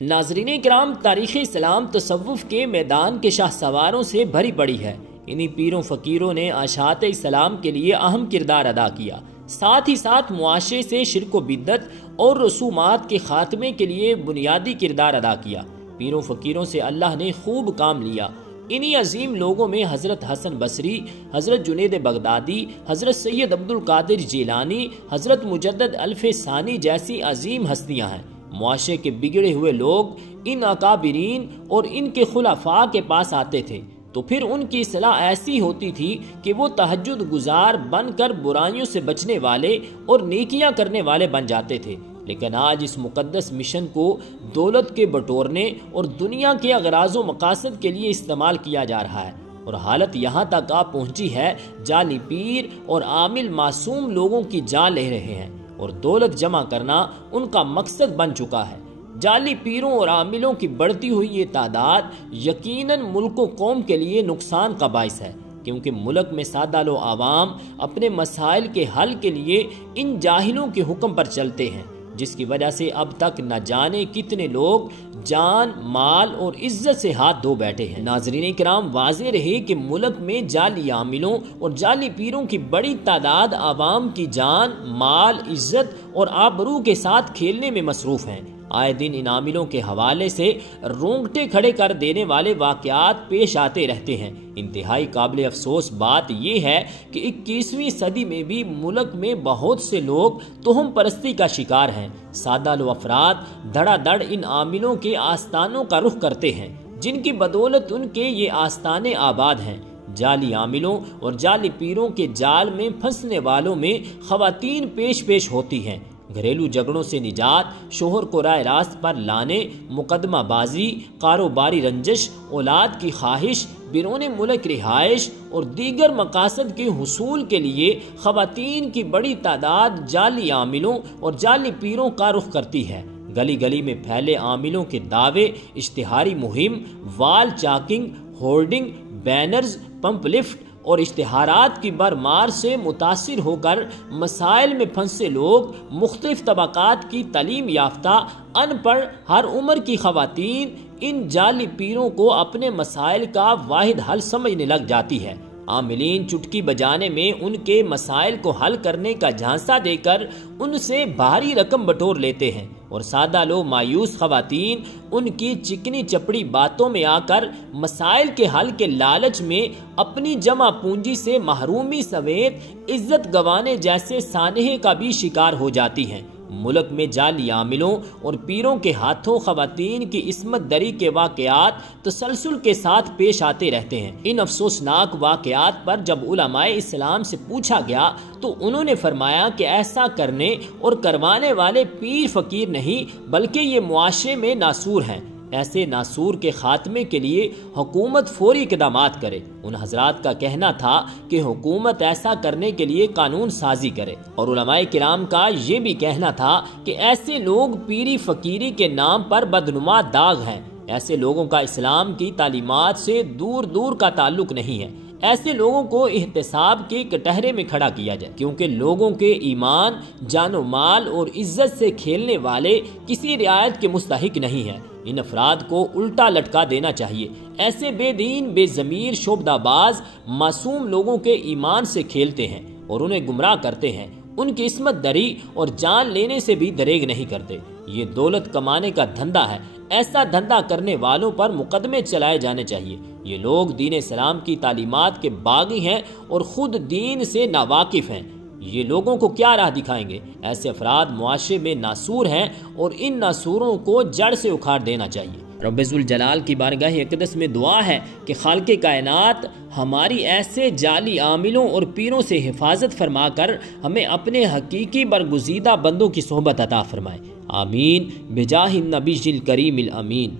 ناظرین کرام، تاریخ اسلام تصوف کے میدان کے شاہ سواروں سے بھری پڑی ہے۔ انہی پیروں فقیروں نے اشاعت اسلام کے لیے اہم کردار ادا کیا، ساتھ ہی ساتھ معاشرے سے شرک و بدعت اور رسومات کے خاتمے کے لیے بنیادی کردار ادا کیا۔ پیروں فقیروں سے اللہ نے خوب کام لیا۔ انہی عظیم لوگوں میں حضرت حسن بصری، حضرت جنید بغدادی، حضرت سید عبد القادر جیلانی، حضرت مجدد الف ثانی جیسی عظیم ہستیاں ہیں۔ معاشرے کے بگڑے ہوئے لوگ ان اکابرین اور ان کے خلفاء کے پاس آتے تھے تو پھر ان کی اصلاح ایسی ہوتی تھی کہ وہ تہجد گزار بن کر برائیوں سے بچنے والے اور نیکیاں کرنے والے بن جاتے تھے۔ لیکن آج اس مقدس مشن کو دولت کے بٹورنے اور دنیا کے اغراض و مقاصد کے لیے استعمال کیا جا رہا ہے، اور حالت یہاں تک آ پہنچی ہے جعلی پیر اور عامل معصوم لوگوں کی جان لے رہے ہیں اور دولت جمع کرنا ان کا مقصد بن چکا ہے۔ جعلی پیروں اور عاملوں کی بڑھتی ہوئی یہ تعداد یقیناً ملک و قوم کے لیے نقصان کا باعث ہے، کیونکہ ملک میں سادہ لو عوام اپنے مسائل کے حل کے لیے ان جاہلوں کے حکم پر چلتے ہیں، جس کی وجہ سے اب تک نہ جانے کتنے لوگ جان، مال اور عزت سے ہاتھ دھو بیٹھے ہیں۔ ناظرین کرام، واضح رہے کہ ملک میں جعلی عاملوں اور جعلی پیروں کی بڑی تعداد عوام کی جان، مال، عزت اور آبرو کے ساتھ کھیلنے میں مصروف ہیں۔ آئے دن ان عاملوں کے حوالے سے رونگٹے کھڑے کر دینے والے واقعات پیش آتے رہتے ہیں۔ انتہائی قابل افسوس بات یہ ہے کہ 21ویں صدی میں بھی ملک میں بہت سے لوگ توہم پرستی کا شکار ہیں۔ سادہ لو افراد دھڑا دھڑ ان عاملوں کے آستانوں کا رخ کرتے ہیں، جن کی بدولت ان کے یہ آستانے آباد ہیں۔ جعلی عاملوں اور جعلی پیروں کے جال میں پھنسنے والوں میں خواتین پیش ہوتی ہیں۔ گھریلو جھگڑوں سے نجات، شوہر کو راہ راست پر لانے، مقدمہ بازی، کاروباری رنجش، اولاد کی خواہش، بیرون ملک رہائش اور دیگر مقاصد کے حصول کے لیے خواتین کی بڑی تعداد جعلی عاملوں اور جعلی پیروں کا رخ کرتی ہے۔ گلی گلی میں پھیلے عاملوں کے دعوے، اشتہاری مہم، wall chalking, hoarding, banners, pamphlet اور اشتہارات کی برمار سے متاثر ہو کر مسائل میں پھنسے لوگ، مختلف طبقات کی تعلیم یافتہ، ان پڑھ، ہر عمر کی خواتین ان جعلی پیروں کو اپنے مسائل کا واحد حل سمجھنے لگ جاتی ہے۔ عاملین چٹکی بجانے میں ان کے مسائل کو حل کرنے کا جھانسا دے کر ان سے بھاری رقم بٹور لیتے ہیں، اور سادہ لو مایوس خواتین ان کی چکنی چپڑی باتوں میں آ کر مسائل کے حل کے لالچ میں اپنی جمع پونجی سے محرومی سمیت عزت گنوانے جیسے سانحے کا بھی شکار ہو جاتی ہیں۔ ملک میں جعلی عاملوں اور پیروں کے ہاتھوں خواتین کی عصمت دری کے واقعات تسلسل کے ساتھ پیش آتے رہتے ہیں۔ ان افسوسناک واقعات پر جب علماء اسلام سے پوچھا گیا تو انہوں نے فرمایا کہ ایسا کرنے اور کروانے والے پیر فقیر نہیں بلکہ یہ معاشرے میں ناسور ہیں۔ ایسے ناسور کے خاتمے کے لیے حکومت فوری اقدامات کرے۔ ان حضرات کا کہنا تھا کہ حکومت ایسا کرنے کے لیے قانون سازی کرے، اور علماء کرام کا یہ بھی کہنا تھا کہ ایسے لوگ پیری فقیری کے نام پر بدنما داغ ہیں۔ ایسے لوگوں کا اسلام کی تعلیمات سے دور دور کا تعلق نہیں ہے۔ ایسے لوگوں کو احتساب کے کٹہرے میں کھڑا کیا جائے، کیونکہ لوگوں کے ایمان، جان و مال اور عزت سے کھیلنے والے کسی رعایت کے مستحق نہیں ہیں۔ ان افراد کو الٹا لٹکا دینا چاہیے۔ ایسے بے دین، بے ضمیر، شعبدہ باز معصوم لوگوں کے ایمان سے کھیلتے ہیں اور انہیں گمراہ کرتے ہیں، ان کی عصمت دری اور جان لینے سے بھی دریغ نہیں کرتے۔ یہ دولت کمانے کا دھندا ہے۔ ایسا دھندا کرنے والوں پر مقدمے چلائے جانے چاہیے۔ یہ لوگ دین اسلام کی تعلیمات کے باغی ہیں اور خود دین سے ناواقف ہیں۔ یہ لوگوں کو کیا راہ دکھائیں گے؟ ایسے افراد معاشرے میں ناسور ہیں اور ان ناسوروں کو جڑ سے اکھاڑ دینا چاہیے۔ رب ذوالجلال کی بارگاہ اقدس میں دعا ہے کہ خالق کائنات ہماری ایسے جعلی عاملوں اور پیروں سے حفاظت فرما کر ہمیں اپنے حقیقی برگزیدہ بندوں کی صحبت عطا فرمائے۔ آمین بجاہ النبی الکریم الامین۔